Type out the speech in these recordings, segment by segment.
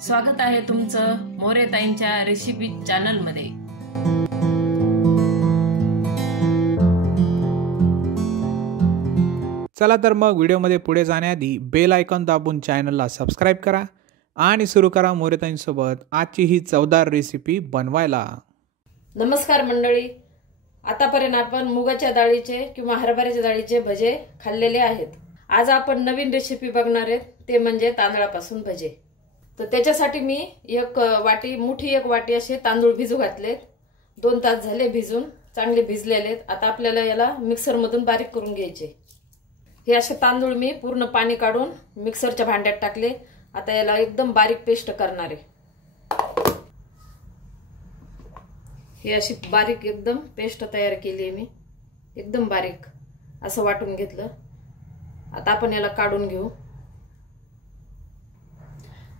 स्वागत आहे तुमचं मोरेताईंच्या रेसिपी चॅनल मध्ये। चला तर मग व्हिडिओमध्ये पुढे जाण्याआधी बेल आयकॉन दाबून चॅनलला सबस्क्राइब करा आणि सुरू करा मोरेताईंसोबत आजची ही चवदार रेसिपी बनवायला। नमस्कार मंडळी, आतापर्यंत आपण मुगाच्या डाळीचे किंवा हरभऱ्याच्या डाळीचे भजे खाल्लेले आहेत। आज आपण नवीन रेसिपी बघणार आहेत, ते म्हणजे तांदळापासून भजे। तर त्याच्यासाठी मी एक वाटी असे तांदूळ भिजू घातलेत। 2 तास झाले भिजून, चांगले भिजलेले आहेत। आता आपल्याला याला मिक्सर मधून बारीक करून घ्यायचे। हे असे तांदूळ मी पूर्ण पाणी काढून मिक्सरच्या भांड्यात टाकले। आता याला एकदम बारीक पेस्ट करणार आहे। हे अशी बारीक एकदम पेस्ट तयार केली आहे मी, एकदम बारीक असं वाटून घेतलं। आता आपण याला काढून घेऊ।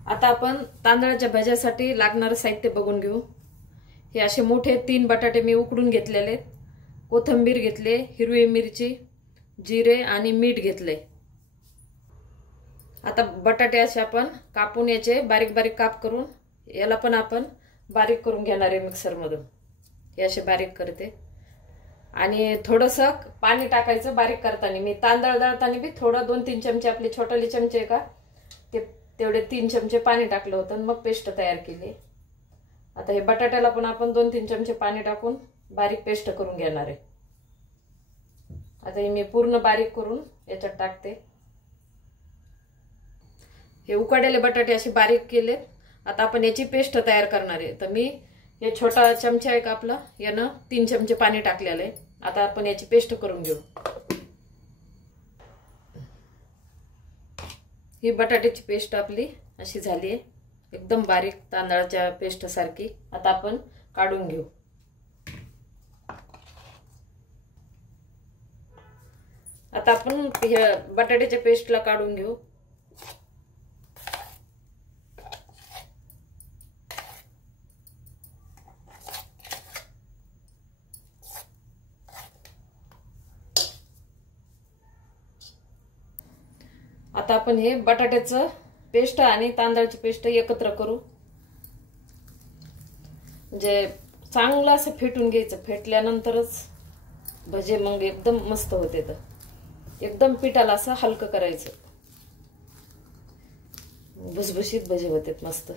आता आपण तांदळाच्या भज्यासाठी लागणारे साहित्य बघून घेऊ। हे असे मोठे 3 बटाटे मी उकडून घेतलेले, कोथिंबीर घेतले, हिरवी मिरची, जिरे आणि मीठ घेतले। आता बटाटे असे आपण कापून याचे बारीक बारीक काप करून याला पण आपण बारीक करून घेणार आहे मिक्सर मधून। हे असे बारीक करते आणि थोडंसं पाणी टाकायचं बारीक करताना। मी तांदळ दळताना बी थोडं 2-3 चमचे, आपले छोटे चमचे का ते तेवढे 3 चमचे पाणी टाकलं होतं, मग पेस्ट तयार केली। आता हे बटाट्याला पण आपण 2-3 चमचे पाणी टाकून बारीक पेस्ट करून घेणार आहे। आता हे मी पूर्ण बारीक करून याच्यात टाकते। हे उकडलेले बटाटे असे बारीक केले। आता आपण याची पेस्ट तयार करणार आहे। तर मी हे छोटा चमचा आहे का आपला, यानं 3 चमचे पाणी टाकलेलं आहे। आता आपण याची पेस्ट करून घेऊ। ही बटाट्याची पेस्ट आपली अशी झाली आहे, एकदम बारीक तांदळाच्या पेस्ट सारखी। आता आपण काढून घेऊ। आता आपण बटाट्याच्या पेस्टला काढून घेऊ। आता आपण हे बटाट्याचं पेस्ट आणि तांदळाची पेस्ट एकत्र करू। म्हणजे चांगलं असं फेटून घ्यायचं। फेटल्यानंतरच भजे मग एकदम मस्त होते। तर एकदम पिठाला असं हलकं करायचं, भुसभुशीत भजे होतात मस्त।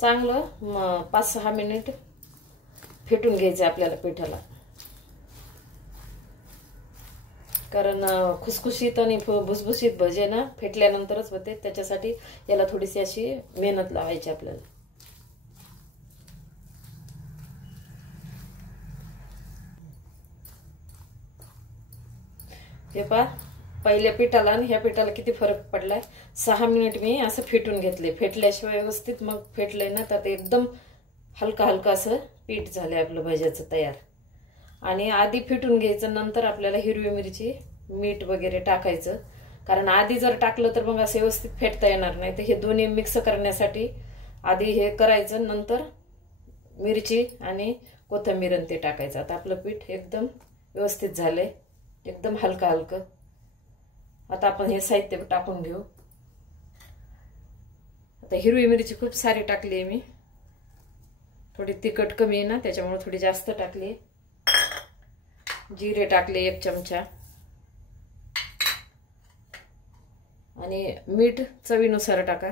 चांगलं 5-6 मिनिट फेटून घ्यायचं आपल्याला पिठाला, कारण खुसखुशीत आणि भुसभुशीत भजे ना फेटल्यानंतरच होते। त्याच्यासाठी याला थोडीशी अशी मेहनत लावायची आपल्याला। हे पहा, पहिल्या पिठाला आणि ह्या पिठाला किती फरक पडलाय। 6 मिनिट मी असं फेटून घेतले। फेटल्याशिवाय व्यवस्थित मग फेटलंय ना तर ते एकदम हलका असं पीठ झालंय आपलं भज्याचं तयार। आणि आधी फेटून घ्यायचं, नंतर आपल्याला हिरवी मिरची, मीठ वगैरे टाकायचं। कारण आधी जर टाकलं तर मग असं व्यवस्थित फेटता येणार नाही। तर हे दोन्ही मिक्स करण्यासाठी आधी हे करायचं, नंतर मिरची आणि कोथिंबीर ते टाकायचं। आता आपलं पीठ एकदम व्यवस्थित झालंय, एकदम हलकं। आता आपण हे साहित्य टाकून घेऊ। आता हिरवी मिरची खूप सारी टाकली आहे मी, थोडी तिखट कमी आहे ना त्याच्यामुळे थोडी जास्त टाकली। जिरे टाकले 1 चमचा आणि मीठ चवीनुसार टाका।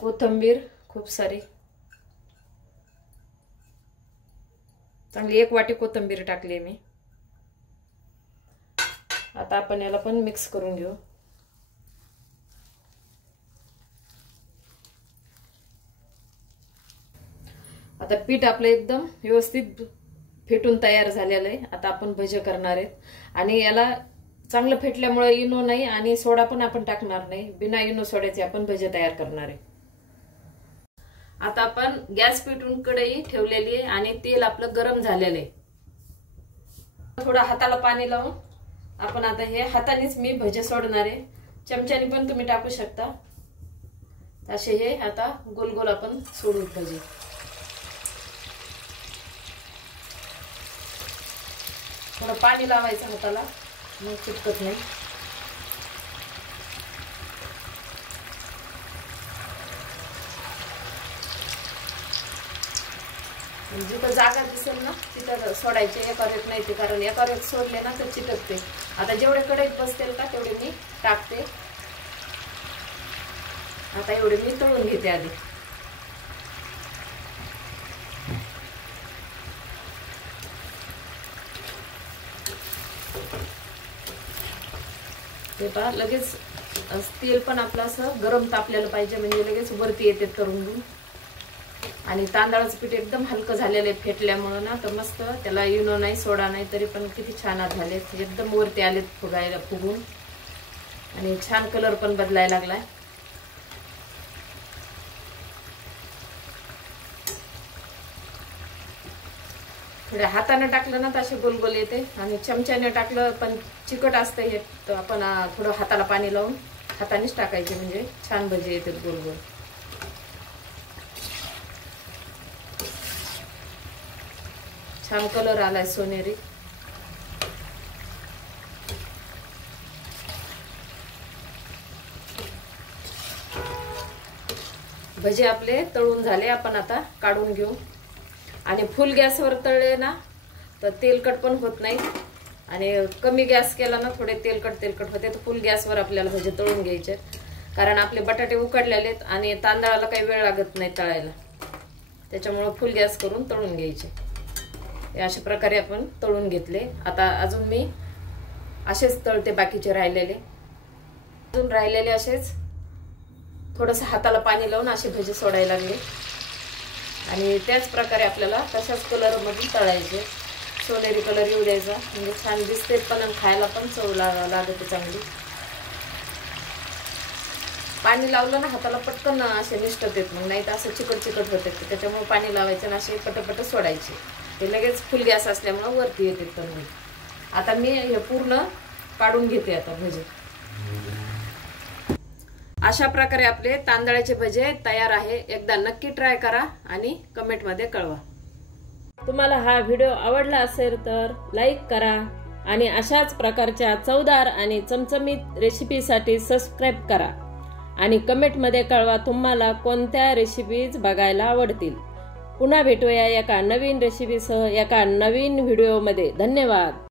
कोथिंबीर खूप सारी, चांगली 1 वाटी कोथिंबीर टाकली मी। आता आपण याला पण मिक्स करून घेऊ। आता पीठ आपलं एकदम व्यवस्थित फेटून तयार झालेलं आहे। आता आपण भजे करणार आहेत आणि याला चांगलं फेटल्यामुळे इनो नाही आणि सोडा पण आपण टाकणार नाही। बिना इनो सोड्याचे आपण भजे तयार करणार आहे। आता आपण गॅस पेटवून कढई ठेवलेली आहे आणि तेल आपलं गरम झालेलं आहे। थोडं हाताला पाणी लावून आपण आता हे हातानेच मी भजे सोडणार आहे। चमच्याने पण तुम्ही टाकू शकता। असे हे आता गोल गोल आपण सोडू भजे। थोडं पाणी लावायचं हाताला, मग चिटकत नाही. जिथं जागा दिसेल ना तिथं सोडायचे, एका रेत नाही ते, कारण एका रेत सोडले ना तर चिटकते. आता जेवढे कढईत बसतील का तेवढे मी टाकते. आता एवढे मी तळून घेते आधी. ते पहा लगेच तेल पण आपलं असं गरम तापलेलं पाहिजे, म्हणजे लगेच वरती येते तळून. आणि तांदळाचं पीठ एकदम हलकं झालेलं आहे फेटल्यामुळं ना, तर मस्त त्याला इनो नाही सोडा नाही तरी पण किती छान झाले, एकदम वरती आलेत फुगून. आणि छान कलर पण बदलायला लागलाय. थोड्या हाताने टाकलं ना तर असे गोलगोल येते, आणि चमच्याने टाकलं पण चिकट असतं हे, तर आपण थोडं हाताला पाणी लावून हातानेच टाकायचे, म्हणजे छान भजी येतात गोलगोल. छान कलर आलाय सोनेरी. भजे आपले तळून झाले, आपण आता काढून घेऊ. आणि फुल गॅसवर तळले ना तर तेलकट पण होत नाही, आणि कमी गॅस केला ना थोडे तेलकट होते. तर फुल गॅसवर आपल्याला भजे तळून घ्यायचे, कारण आपले बटाटे उकडलेले आहेत आणि तांदळाला काही वेळ लागत नाही तळायला, त्याच्यामुळे फुल गॅस करून तळून घ्यायचे. अशा प्रकारे आपण तळून घेतले. आता अजून मी असेच तळते बाकीचे राहिलेले. अजून राहिलेले असेच थोडंसं हाताला पाणी लावून असे भजे सोडायला लागले. आणि त्याच प्रकारे आपल्याला तशाच कलरमध्ये तळायचे. सोनेरी कलर येऊ द्यायचा, म्हणजे छान दिसते पण खायला पण चव लागते चांगली. पाणी लावलं ना हाताला पटकन असे निष्ठत येत, मग नाही तर असं चिकट होते. त्याच्यामुळे पाणी लावायचं आणि असे पटपट सोडायचे. ते लगेच फुल गॅस असल्यामुळे वरती येते तळून. आता मी हे पूर्ण काढून घेते आता भजे. अशा प्रकारे आपले तांदळाचे भजे तयार आहे. एकदा नक्की ट्राय करा आणि कमेंटमध्ये कळवा. तुम्हाला हा व्हिडिओ आवडला असेल तर लाईक करा, आणि अशाच प्रकारच्या चवदार आणि चमचमीत रेसिपीसाठी सबस्क्राईब करा, आणि कमेंटमध्ये कळवा तुम्हाला कोणत्या रेसिपीज बघायला आवडतील. पुन्हा भेटूया एका नवीन रेसिपीसह एका नवीन व्हिडिओमध्ये. धन्यवाद.